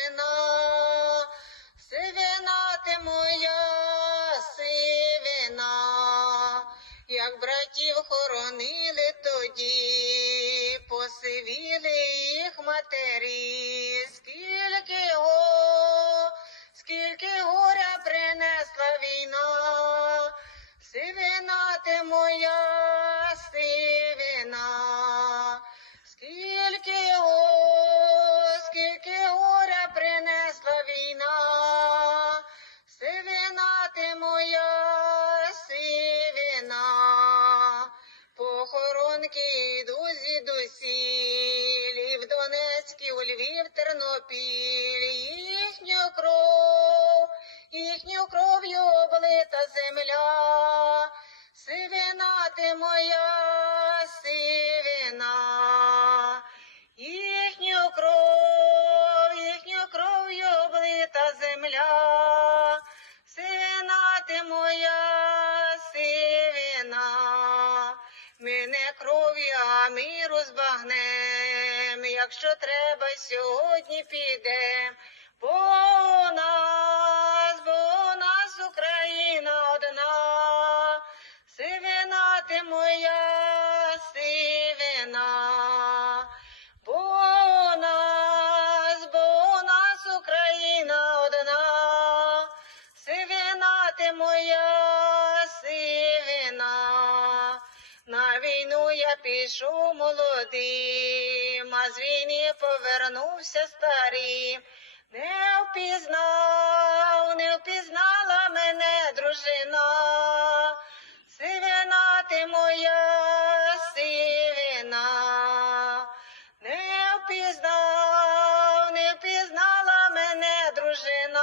сивина, сивина ти моя, сивина, як братів хоронили тоді, посивіли їх матері. Похоронки йдуть звідусіль, в Донецькі, у Львів, Тернопіль, їхню кров, їхню кров'ю облита земля, сивина ти моя ми не кров'ю, а якщо треба, сьогодні підем. Бо нас, бо нас Україна одна, сивина ти моя сивина, бо нас, бо нас Україна одна, сивина ти моя Пішу молодим, а з війни повернувся старий. Не впізнав, не впізнала мене дружина, сивина ти моя сивина, не впізнав, не впізнала мене дружина.